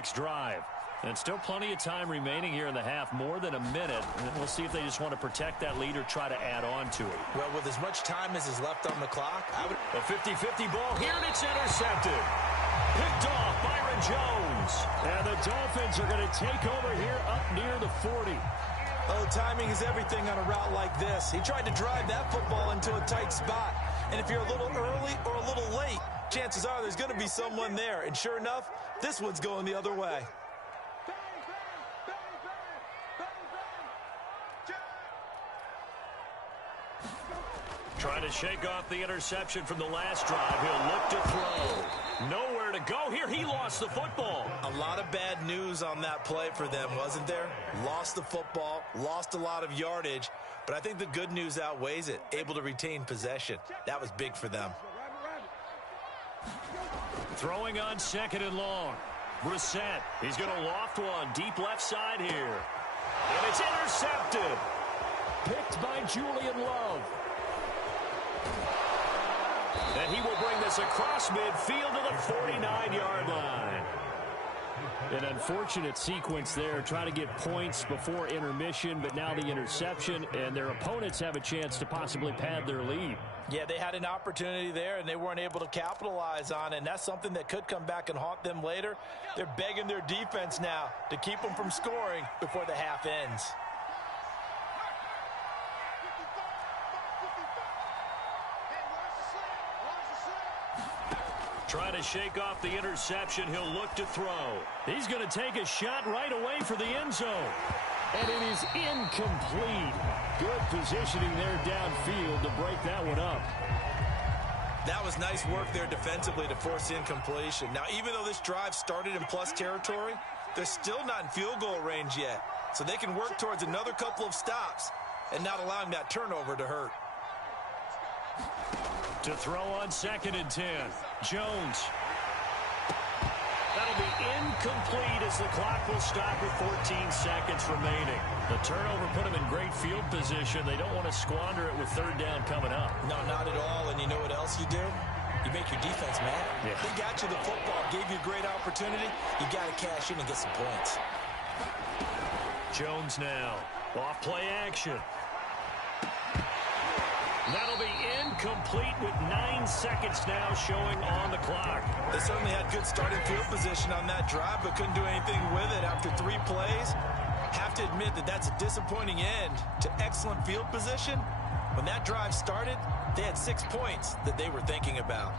next drive. And still plenty of time remaining here in the half, more than a minute. And we'll see if they just want to protect that lead or try to add on to it. Well, with as much time as is left on the clock, A 50-50 ball here, and it's intercepted. Picked off Byron Jones. And the Dolphins are going to take over here up near the 40. Oh, timing is everything on a route like this. He tried to drive that football into a tight spot. And if you're a little early or a little late, chances are there's going to be someone there. And sure enough, this one's going the other way. Trying to shake off the interception from the last drive. He'll look to throw. Nowhere to go here. He lost the football. A lot of bad news on that play for them, wasn't there? Lost the football, lost a lot of yardage, but I think the good news outweighs it. Able to retain possession. That was big for them. Throwing on 2nd and long. Brissett. He's going to loft one deep left side here. And it's intercepted. Picked by Julian Love. And he will bring this across midfield to the 49-yard line. An unfortunate sequence there, trying to get points before intermission, but now the interception, and their opponents have a chance to possibly pad their lead. Yeah, they had an opportunity there, and they weren't able to capitalize on it, and that's something that could come back and haunt them later. They're begging their defense now to keep them from scoring before the half ends. Trying to shake off the interception. He'll look to throw. He's going to take a shot right away for the end zone. And it is incomplete. Good positioning there downfield to break that one up. That was nice work there defensively to force incompletion. Now, even though this drive started in plus territory, they're still not in field goal range yet. So they can work towards another couple of stops and not allowing that turnover to hurt. To throw on 2nd and 10. Jones. That'll be incomplete as the clock will stop with 14 seconds remaining. The turnover put them in great field position. They don't want to squander it with 3rd down coming up. No, not at all. And you know what else you do? You make your defense mad. Yeah. They got you the football, gave you a great opportunity. You got to cash in and get some points. Jones now. Off play action. That'll be incomplete with 9 seconds now showing on the clock. They certainly had good starting field position on that drive, but couldn't do anything with it after 3 plays. Have to admit that that's a disappointing end to excellent field position. When that drive started, they had 6 points that they were thinking about.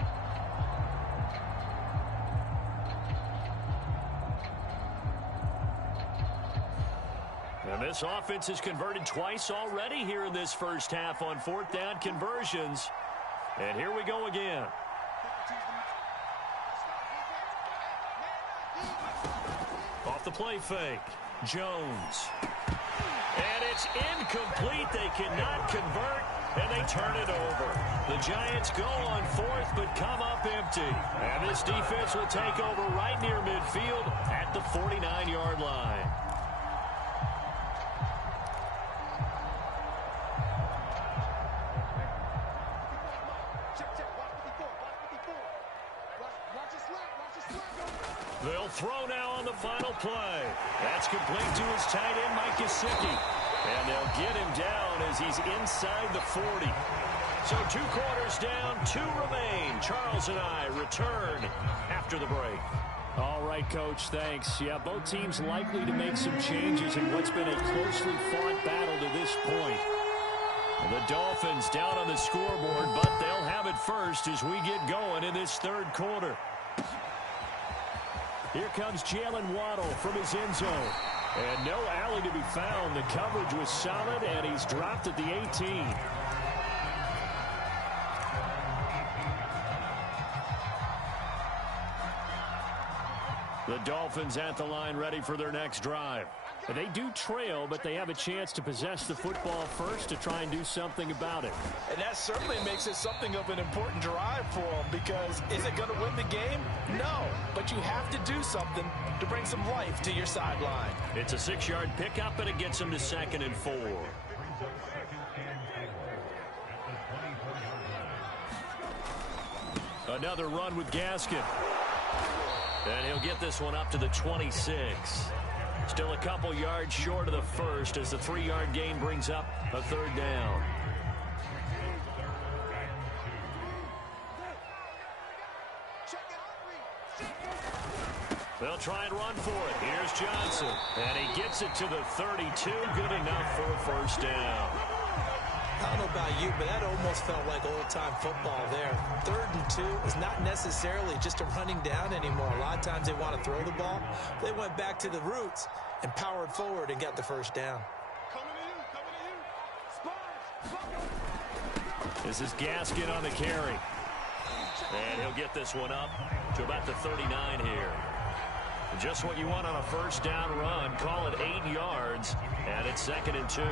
And this offense has converted twice already here in this first half on 4th down conversions. And here we go again. Off the play fake. Jones. And it's incomplete. They cannot convert, and they turn it over. The Giants go on 4th, but come up empty. And this defense will take over right near midfield at the 49-yard line. They'll throw now on the final play. That's complete to his tight end, Mike Gesicki. And they'll get him down as he's inside the 40. So 2 quarters down, 2 remain. Charles and I return after the break. All right, Coach, thanks. Yeah, both teams likely to make some changes in what's been a closely fought battle to this point. The Dolphins down on the scoreboard, but they'll have it first as we get going in this 3rd quarter. Here comes Jalen Waddle from his end zone. And no alley to be found. The coverage was solid, and he's dropped at the 18. The Dolphins at the line ready for their next drive. They do trail, but they have a chance to possess the football first to try and do something about it. And that certainly makes it something of an important drive for them, because is it going to win the game? No, but you have to do something to bring some life to your sideline. It's a 6-yard pickup, and it gets them to 2nd and 4. Another run with Gaskin. And he'll get this one up to the 26. Still a couple yards short of the first as the 3-yard gain brings up a third down. They'll try and run for it. Here's Johnson. And he gets it to the 32. Good enough for a first down. I don't know about you, but that almost felt like old-time football there. 3rd and 2 is not necessarily just a running down anymore. A lot of times they want to throw the ball. They went back to the roots and powered forward and got the first down. This is Gaskin on the carry. And he'll get this one up to about the 39 here. Just what you want on a first down run. Call it 8 yards, and it's 2nd and 2.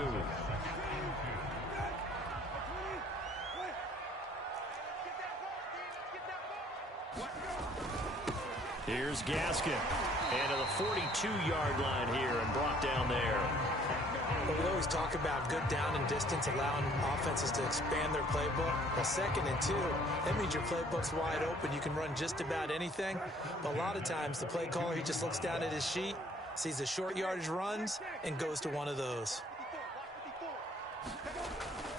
Here's Gaskin. And to the 42-yard line here and brought down there. Well, we always talk about good down and distance, allowing offenses to expand their playbook. Well, 2nd and 2, that means your playbook's wide open. You can run just about anything. But a lot of times, the play caller, he just looks down at his sheet, sees the short yardage runs, and goes to one of those.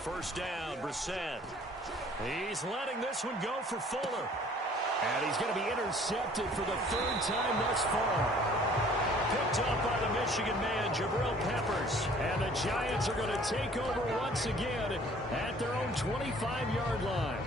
First down, Brissett. He's letting this one go for Fuller. And he's going to be intercepted for the 3rd time thus far. Picked up by the Michigan man, Jabril Peppers. And the Giants are going to take over once again at their own 25-yard line.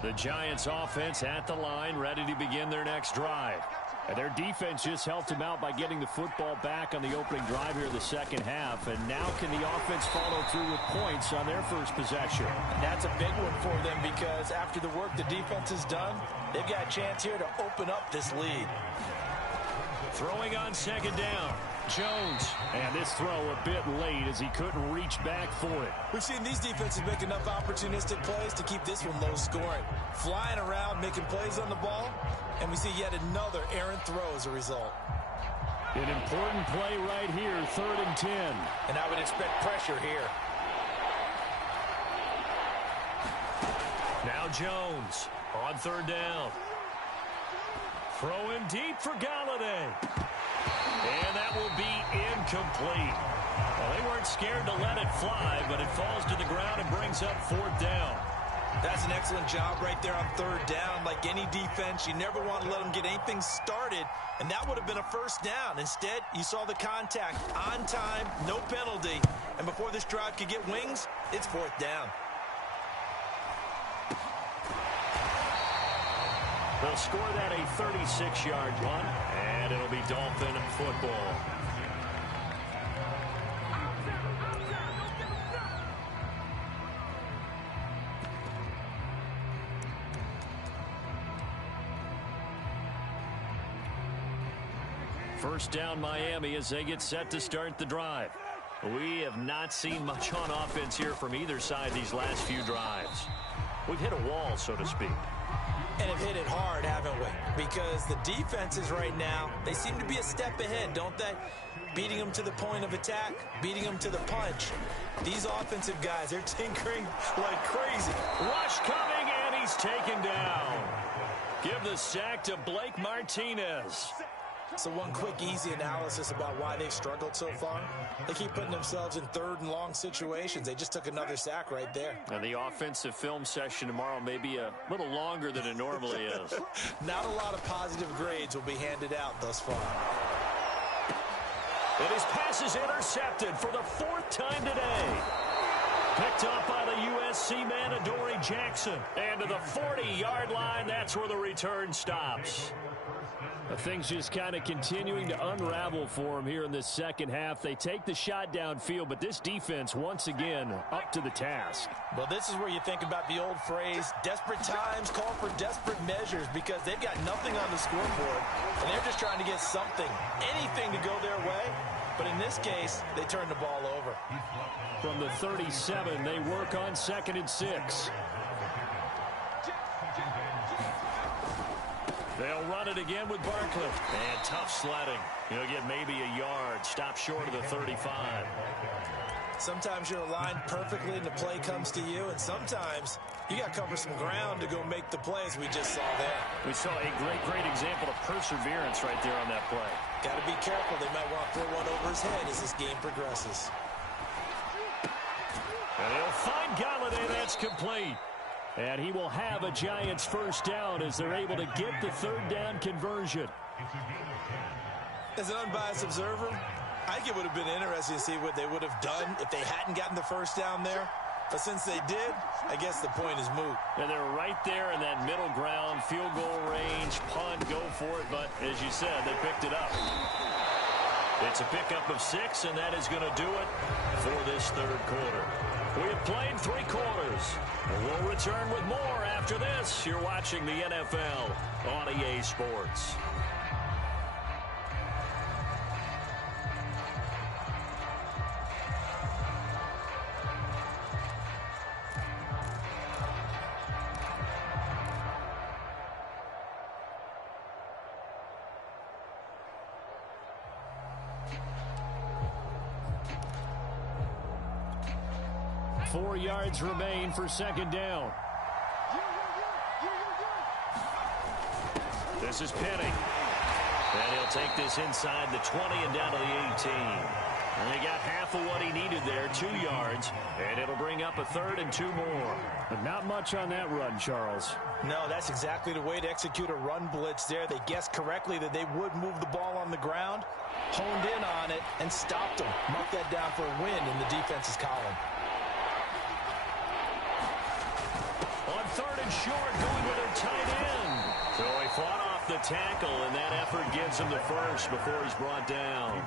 The Giants offense at the line, ready to begin their next drive. And their defense just helped them out by getting the football back on the opening drive here in the second half. And now can the offense follow through with points on their first possession? And that's a big one for them because after the work the defense has done, they've got a chance here to open up this lead. Throwing on 2nd down. Jones. And this throw a bit late as he couldn't reach back for it. We've seen these defenses make enough opportunistic plays to keep this one low scoring. Flying around, making plays on the ball, and we see yet another errant throw as a result. An important play right here, 3rd and 10. And I would expect pressure here. Now Jones on 3rd down. Throwing deep for Galladay. And that will be incomplete. Well, they weren't scared to let it fly, but it falls to the ground and brings up 4th down. That's an excellent job right there on 3rd down. Like any defense, you never want to let them get anything started, and that would have been a first down. Instead, you saw the contact on time, no penalty, and before this drive could get wings, it's 4th down. They'll score that a 36-yard punt, and it'll be Dolphin football. First down Miami as they get set to start the drive. We have not seen much on offense here from either side these last few drives. We've hit a wall, so to speak. And have hit it hard, haven't we? Because the defenses right now, they seem to be a step ahead, don't they? Beating them to the point of attack, beating them to the punch. These offensive guys, they're tinkering like crazy. Rush coming, and he's taken down. Give the sack to Blake Martinez. So one quick, easy analysis about why they've struggled so far. They keep putting themselves in 3rd and long situations. They just took another sack right there. And the offensive film session tomorrow may be a little longer than it normally is. Not a lot of positive grades will be handed out thus far. And his pass is intercepted for the 4th time today. Picked up by the USC man, Adoree Jackson. And to the 40-yard line, that's where the return stops. Things just kind of continuing to unravel for them here in this second half. They take the shot downfield, but this defense, once again, up to the task. Well, this is where you think about the old phrase, desperate times call for desperate measures, because they've got nothing on the scoreboard, and they're just trying to get something, anything to go their way. But in this case, they turn the ball over. From the 37, they work on 2nd and 6. They'll run it again with Barkley. And tough sledding. He'll get maybe a yard. Stop short of the 35. Sometimes you're aligned perfectly and the play comes to you, and sometimes you got to cover some ground to go make the play, as we just saw there. We saw a great example of perseverance right there on that play. Got to be careful. They might want to throw one over his head as this game progresses. And he'll find Galladay. That's complete. And he will have a Giants first down as they're able to get the third down conversion. As an unbiased observer, I think it would have been interesting to see what they would have done if they hadn't gotten the first down there. But since they did, I guess the point is moot. And they're right there in that middle ground, field goal range, punt, go for it. But as you said, they picked it up. It's a pickup of 6, and that is going to do it for this third quarter. We have played 3 quarters. We'll return with more after this. You're watching the NFL on EA Sports. Four yards remain for second down. This is Penny. And he'll take this inside the 20 and down to the 18. And he got half of what he needed there, 2 yards. And it'll bring up a 3rd and 2 more. But not much on that run, Charles. No, that's exactly the way to execute a run blitz there. They guessed correctly that they would move the ball on the ground, honed in on it, and stopped them. Mark that down for a win in the defense's column. On 3rd and short, going with their tight end. So he fought off the tackle, and that effort gives him the first before he's brought down.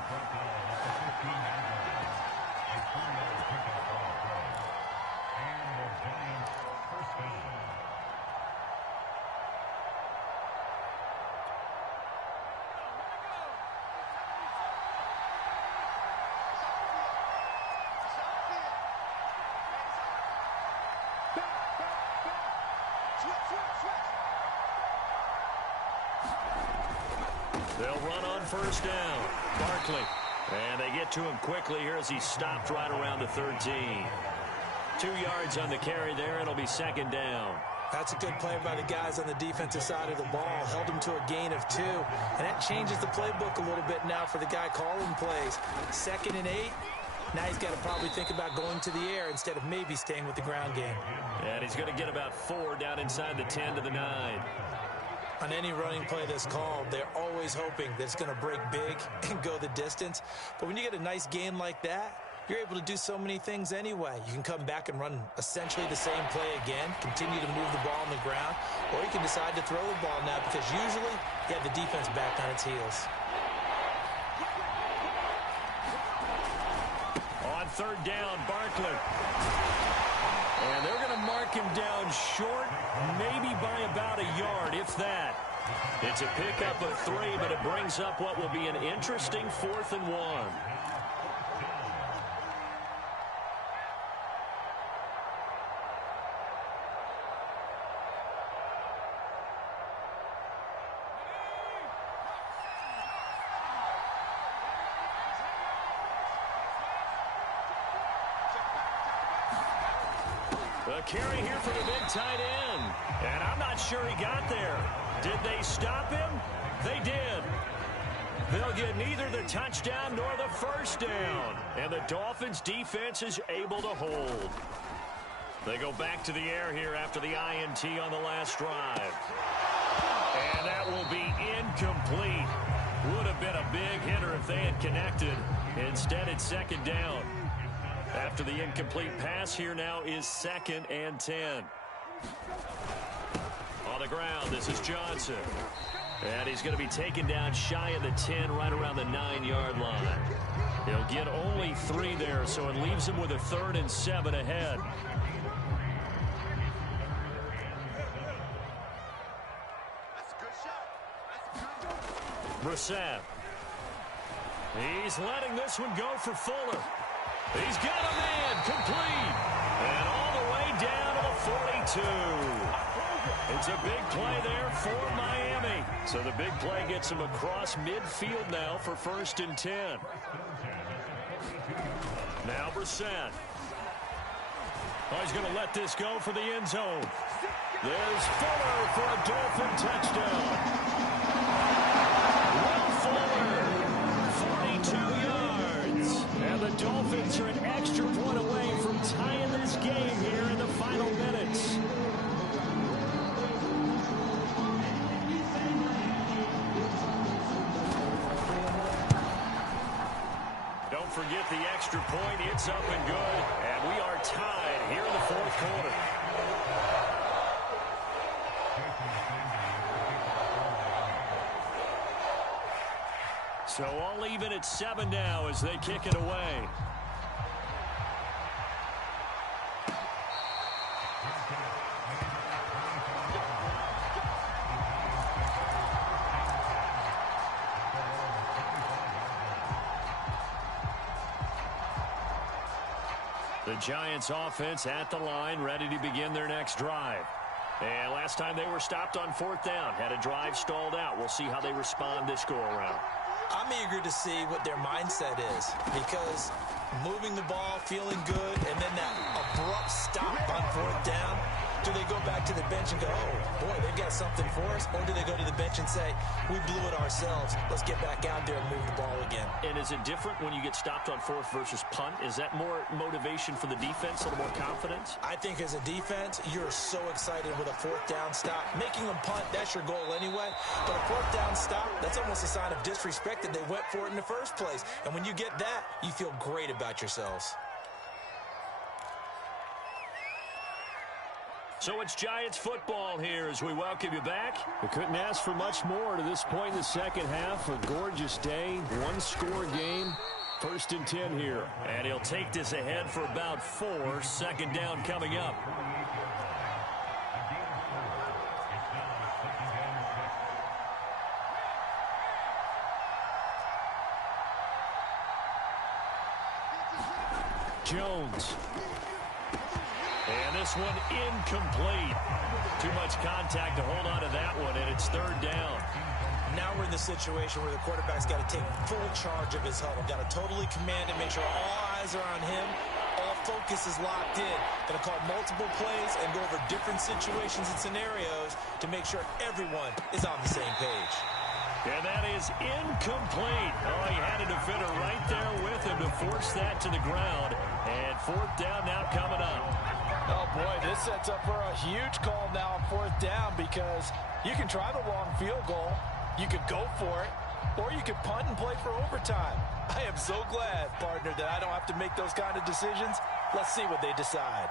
They'll run on first down. Barkley. And they get to him quickly here as he stopped right around the 13. 2 yards on the carry there. It'll be second down. That's a good play by the guys on the defensive side of the ball. Held him to a gain of 2. And that changes the playbook a little bit now for the guy calling plays. 2nd and 8. Now he's got to probably think about going to the air instead of maybe staying with the ground game. And he's going to get about 4 down inside the 10 to the 9. On any running play that's called, they're always hoping that it's going to break big and go the distance. But when you get a nice gain like that, you're able to do so many things anyway. You can come back and run essentially the same play again, continue to move the ball on the ground, or you can decide to throw the ball now because usually you have the defense back on its heels. On 3rd down, Barkley. And they're going to mark him down short, maybe by about a yard, if that. It's a pickup of 3, but it brings up what will be an interesting 4th and 1. A carry here for the big tight end. And I'm not sure he got there. Did they stop him? They did. They'll get neither the touchdown nor the first down. And the Dolphins' defense is able to hold. They go back to the air here after the INT on the last drive. And that will be incomplete. Would have been a big hitter if they had connected. Instead, it's second down. After the incomplete pass, here now is 2nd and 10. On the ground, this is Johnson. And he's going to be taken down shy of the 10, right around the 9-yard line. He'll get only 3 there, so it leaves him with a 3rd and 7 ahead. Brissett. He's letting this one go for Fuller. He's got a man complete. And all the way down to the 42. It's a big play there for Miami. So the big play gets him across midfield now for 1st and 10. Now Brissett. Oh, he's going to let this go for the end zone. There's Fuller for a Dolphin touchdown. Will Fuller, 42 yards. And the Dolphins are an extra point away from tying this game here in the final minutes. Don't forget the extra point. It's up and good. And we are tied here in the fourth quarter. So all even at 7 now as they kick it away. The Giants offense at the line, ready to begin their next drive. And last time they were stopped on fourth down, had a drive stalled out. We'll see how they respond this go-around. I'm eager to see what their mindset is, because moving the ball, feeling good, and then that abrupt stop on fourth down, do they go back to the bench and go, oh, boy, they've got something for us? Or do they go to the bench and say, we blew it ourselves, let's get back out there and move the ball again? And is it different when you get stopped on fourth versus punt? Is that more motivation for the defense, a little more confidence? I think as a defense, you're so excited with a fourth down stop. Making them punt, that's your goal anyway. But a fourth down stop, that's almost a sign of disrespect that they went for it in the first place. And when you get that, you feel great about yourselves. So it's Giants football here as we welcome you back. We couldn't ask for much more to this point in the second half. A gorgeous day, one-score game. 1st and 10 here. And he'll take this ahead for about 4. 2nd down coming up. Jones. And this one incomplete. Too much contact to hold on to that one, and it's 3rd down. Now we're in the situation where the quarterback's got to take full charge of his huddle. Got to totally command and make sure all eyes are on him. All focus is locked in. Going to call multiple plays and go over different situations and scenarios to make sure everyone is on the same page. And that is incomplete. Oh, he had a defender right there with him to force that to the ground. And 4th down now coming up. Oh, boy, this sets up for a huge call now on 4th down, because you can try the long field goal, you could go for it, or you could punt and play for overtime. I am so glad, partner, that I don't have to make those kind of decisions. Let's see what they decide.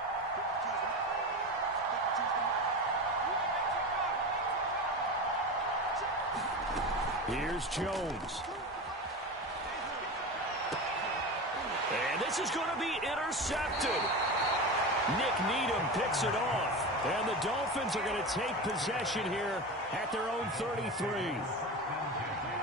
Here's Jones. And this is going to be intercepted. Nick Needham picks it off. And the Dolphins are going to take possession here at their own 33.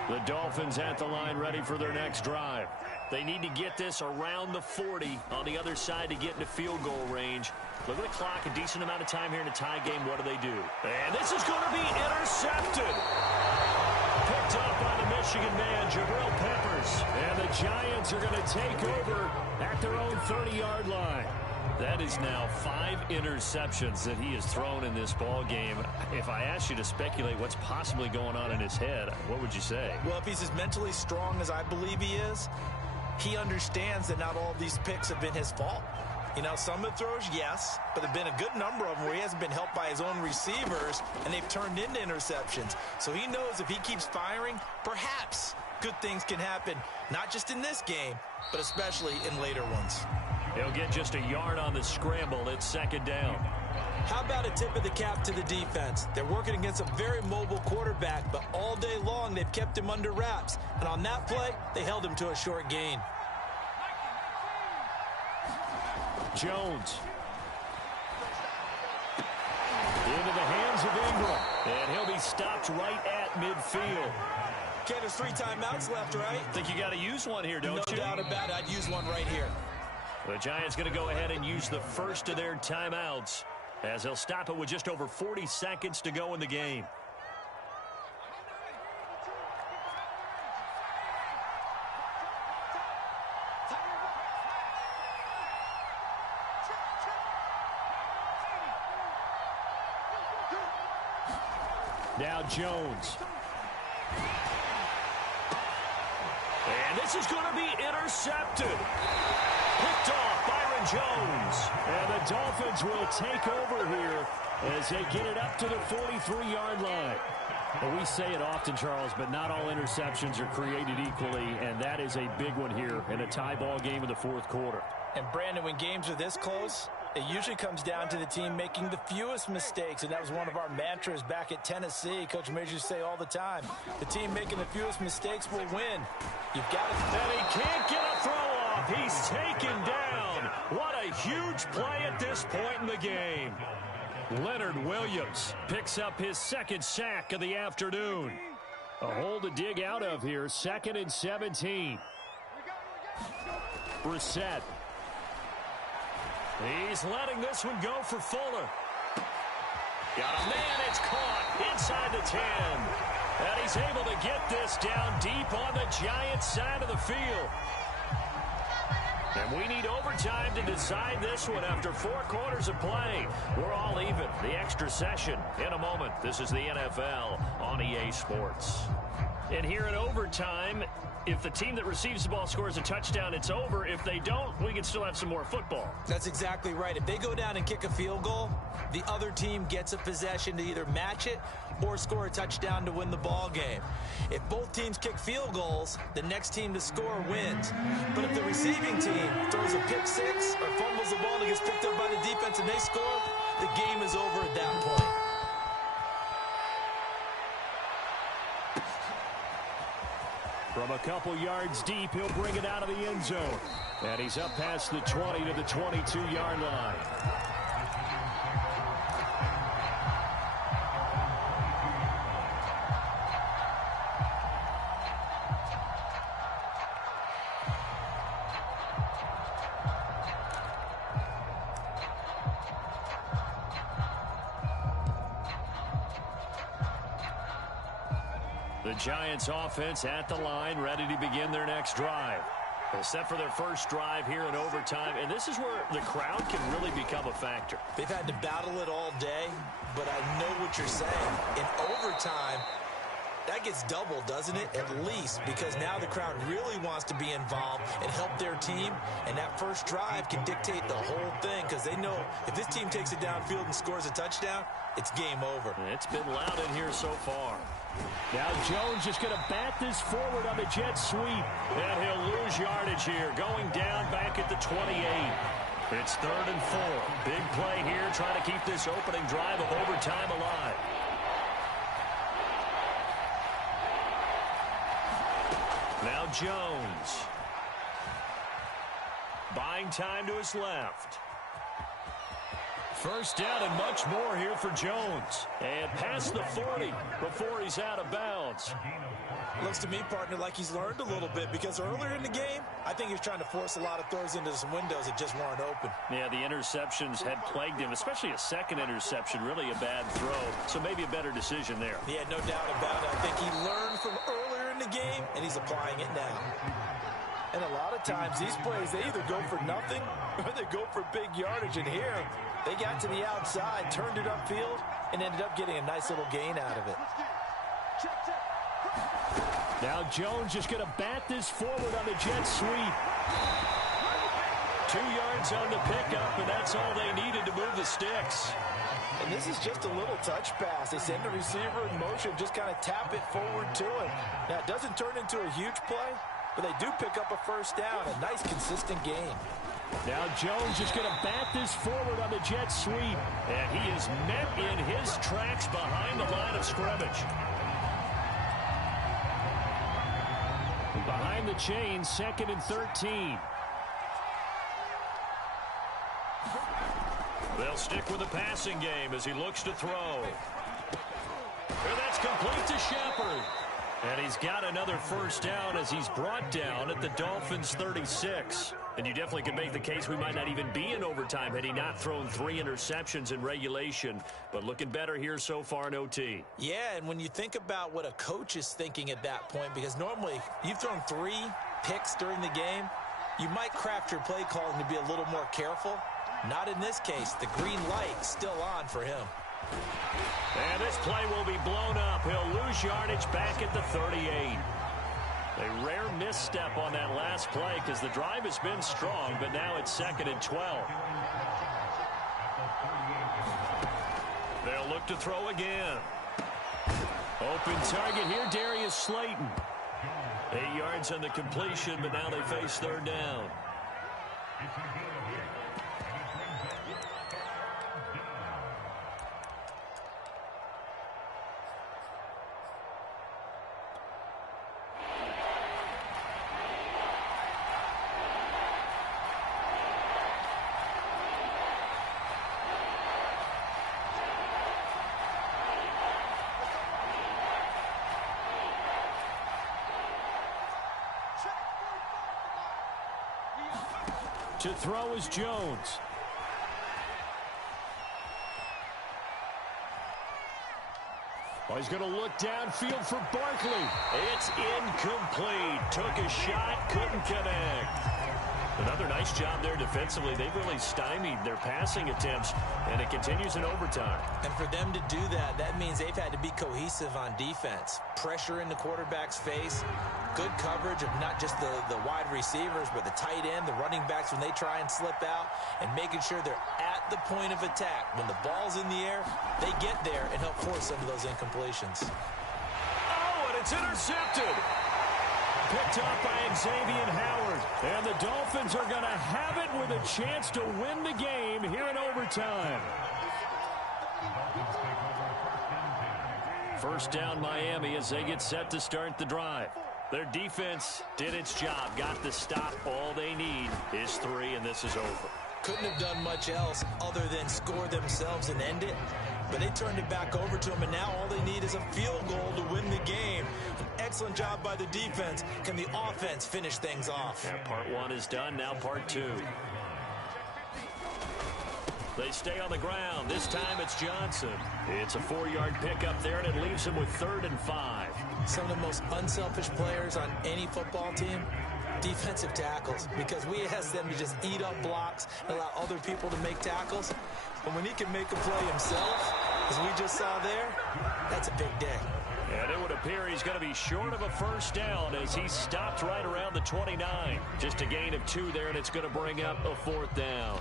The Dolphins at the line ready for their next drive. They need to get this around the 40 on the other side to get into field goal range. Look at the clock, a decent amount of time here in a tie game. What do they do? And this is going to be intercepted. Picked up by the Michigan man, Jabril Peppers. And the Giants are going to take over at their own 30-yard line. That is now 5 interceptions that he has thrown in this ball game. If I asked you to speculate what's possibly going on in his head, what would you say? Well, if he's as mentally strong as I believe he is, he understands that not all of these picks have been his fault. You know, some of the throws, yes, but there have been a good number of them where he hasn't been helped by his own receivers, and they've turned into interceptions. So he knows if he keeps firing, perhaps good things can happen, not just in this game, but especially in later ones. He'll get just a yard on the scramble. It's 2nd down. How about a tip of the cap to the defense? They're working against a very mobile quarterback, but all day long they've kept him under wraps. And on that play, they held him to a short gain. Jones. Into the hands of Ingram. And he'll be stopped right at midfield. Okay, there's 3 timeouts left, right? Think you got to use one here, don't you? No doubt about it. I'd use one right here. The Giants going to go ahead and use the first of their timeouts as they'll stop it with just over 40 seconds to go in the game. Now Jones. And this is going to be intercepted. Picked off Byron Jones. And the Dolphins will take over here as they get it up to the 43-yard line. Well, we say it often, Charles, but not all interceptions are created equally, and that is a big one here in a tie ball game in the fourth quarter. And, Brandon, when games are this close, it usually comes down to the team making the fewest mistakes, and that was one of our mantras back at Tennessee. Coach Majors used to say all the time, the team making the fewest mistakes will win. You've got to... And he can't get a throw off. He's taken down. What a huge play at this point in the game. Leonard Williams picks up his second sack of the afternoon. A hole to dig out of here, 2nd and 17. Brissett. He's letting this one go for Fuller. Got a man, it's caught inside the 10. And he's able to get this down deep on the Giants side of the field. And we need overtime to decide this one after 4 quarters of play. We're all even. The extra session in a moment. This is the NFL on EA Sports. And here in overtime, if the team that receives the ball scores a touchdown, it's over. If they don't, we can still have some more football. That's exactly right. If they go down and kick a field goal, the other team gets a possession to either match it or score a touchdown to win the ball game. If both teams kick field goals, the next team to score wins. But if the receiving team throws a pick six or fumbles the ball and gets picked up by the defense and they score, the game is over at that point. From a couple yards deep, he'll bring it out of the end zone. And he's up past the 20 to the 22-yard line. The Giants offense at the line, ready to begin their next drive. They're set for their first drive here in overtime, and this is where the crowd can really become a factor. They've had to battle it all day, but I know what you're saying. In overtime, that gets doubled, doesn't it? At least, because now the crowd really wants to be involved and help their team, and that first drive can dictate the whole thing because they know if this team takes it downfield and scores a touchdown, it's game over. It's been loud in here so far. Now Jones just going to bat this forward on the jet sweep. And he'll lose yardage here, going down back at the 28. It's 3rd and 4. Big play here, trying to keep this opening drive of overtime alive. Now Jones. Buying time to his left. First down and much more here for Jones. And past the 40 before he's out of bounds. Looks to me, partner, like he's learned a little bit because earlier in the game, I think he was trying to force a lot of throws into some windows that just weren't open. Yeah, the interceptions had plagued him, especially a second interception, really a bad throw. So maybe a better decision there. Yeah, no doubt about it. I think he learned from earlier in the game, and he's applying it now. And a lot of times, these plays, they either go for nothing or they go for big yardage. And here, they got to the outside, turned it upfield, and ended up getting a nice little gain out of it. Now Jones just going to bat this forward on the jet sweep. 2 yards on the pickup, and that's all they needed to move the sticks. And this is just a little touch pass. They send the receiver in motion, just kind of tap it forward to him. Now, it doesn't turn into a huge play, but they do pick up a first down. A nice, consistent game. Now Jones just going to bat this forward on the jet sweep. And he is met in his tracks behind the line of scrimmage. Behind the chains, 2nd and 13. They'll stick with the passing game as he looks to throw. And that's complete to Shepard. And he's got another first down as he's brought down at the Dolphins' 36. And you definitely can make the case we might not even be in overtime had he not thrown 3 interceptions in regulation. But looking better here so far in OT. Yeah, and when you think about what a coach is thinking at that point, because normally you've thrown 3 picks during the game, you might craft your play calling to be a little more careful. Not in this case. The green light still on for him. And this play will be blown up. He'll lose yardage back at the 38. A rare misstep on that last play because the drive has been strong, but now it's 2nd and 12. They'll look to throw again. Open target here, Darius Slayton. 8 yards on the completion, but now they face 3rd down. To throw is Jones. Oh, he's going to look downfield for Barkley. It's incomplete. Took a shot, couldn't connect. Another nice job there defensively. They've really stymied their passing attempts, and it continues in overtime. And for them to do that, that means they've had to be cohesive on defense. Pressure in the quarterback's face. Good coverage of not just the wide receivers, but the tight end, the running backs when they try and slip out, and making sure they're at the point of attack. When the ball's in the air, they get there and help force some of those incompletions. Oh, and it's intercepted. Picked up by Xavier Howard. And the Dolphins are going to have it with a chance to win the game here in overtime. First down Miami as they get set to start the drive. Their defense did its job, got the stop. All they need is 3, and this is over. Couldn't have done much else other than score themselves and end it. But they turned it back over to them, and now all they need is a field goal to win the game. An excellent job by the defense. Can the offense finish things off? Yeah, part 1 is done, now part 2. They stay on the ground. This time it's Johnson. It's a 4-yard pickup there, and it leaves him with 3rd and 5. Some of the most unselfish players on any football team, defensive tackles, because we ask them to just eat up blocks and allow other people to make tackles. But when he can make a play himself, as we just saw there, that's a big day. And it would appear he's going to be short of a first down as he stopped right around the 29. Just a gain of 2 there, and it's going to bring up a 4th down.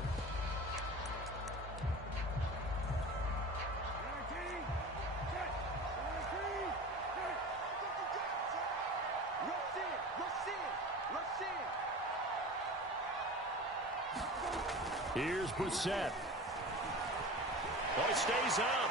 Here's Brissett. Oh, he stays up.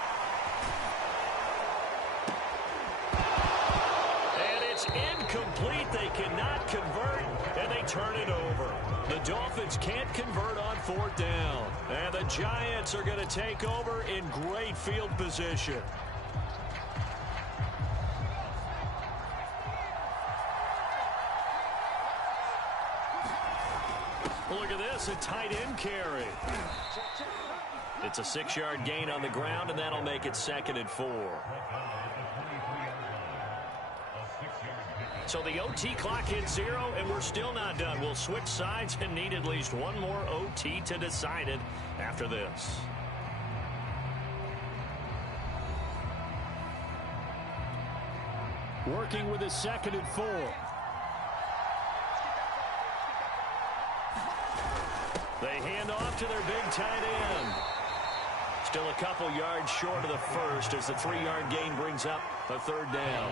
And it's incomplete. They cannot convert, and they turn it over. The Dolphins can't convert on 4th down. And the Giants are going to take over in great field position. Look at this, a tight end carry. It's a 6-yard gain on the ground, and that'll make it 2nd and 4. So the OT clock hits 0, and we're still not done. We'll switch sides and need at least one more OT to decide it after this. Working with a 2nd and 4. They hand off to their big tight end. Still a couple yards short of the first as the 3-yard gain brings up a 3rd down.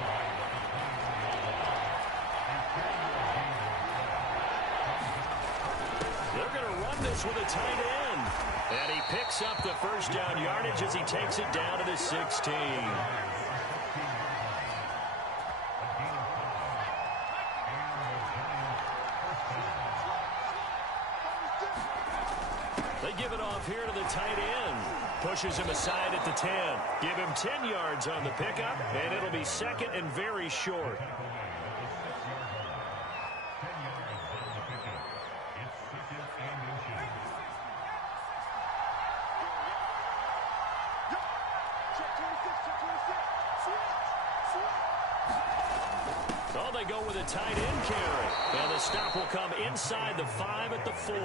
They're going to run this with a tight end. And he picks up the first down yardage as he takes it down to the 16. They give it off here to the tight end. Pushes him aside at the 10. Give him 10 yards on the pickup, and it'll be 2nd and very short. Oh, they go with a tight end carry. And the stop will come inside the 5 at the 4.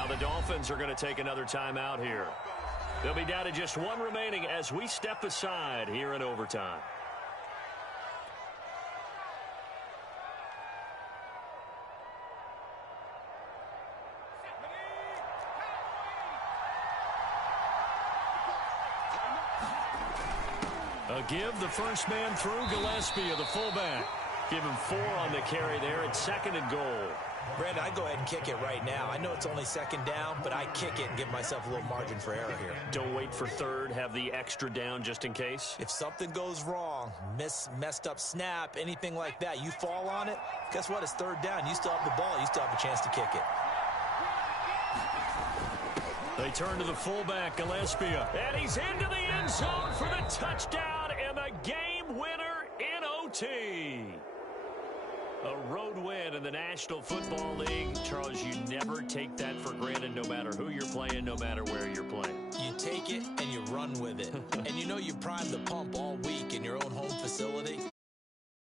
Now the Dolphins are going to take another timeout here. They'll be down to just one remaining as we step aside here in overtime. A give, the first man through, Gillespie, the fullback. Give him 4 on the carry there at 2nd and goal. Brandon, I go ahead and kick it right now. I know it's only 2nd down, but I kick it and give myself a little margin for error here. Don't wait for 3rd. Have the extra down just in case. If something goes wrong, messed up snap, anything like that, you fall on it, guess what? It's 3rd down. You still have the ball. You still have a chance to kick it. They turn to the fullback, Gillespie. And he's into the end zone for the touchdown and the game winner in OT. A road win in the National Football League. Charles, you never take that for granted no matter who you're playing, no matter where you're playing. You take it and you run with it. And you know you primed the pump all week in your own home facility.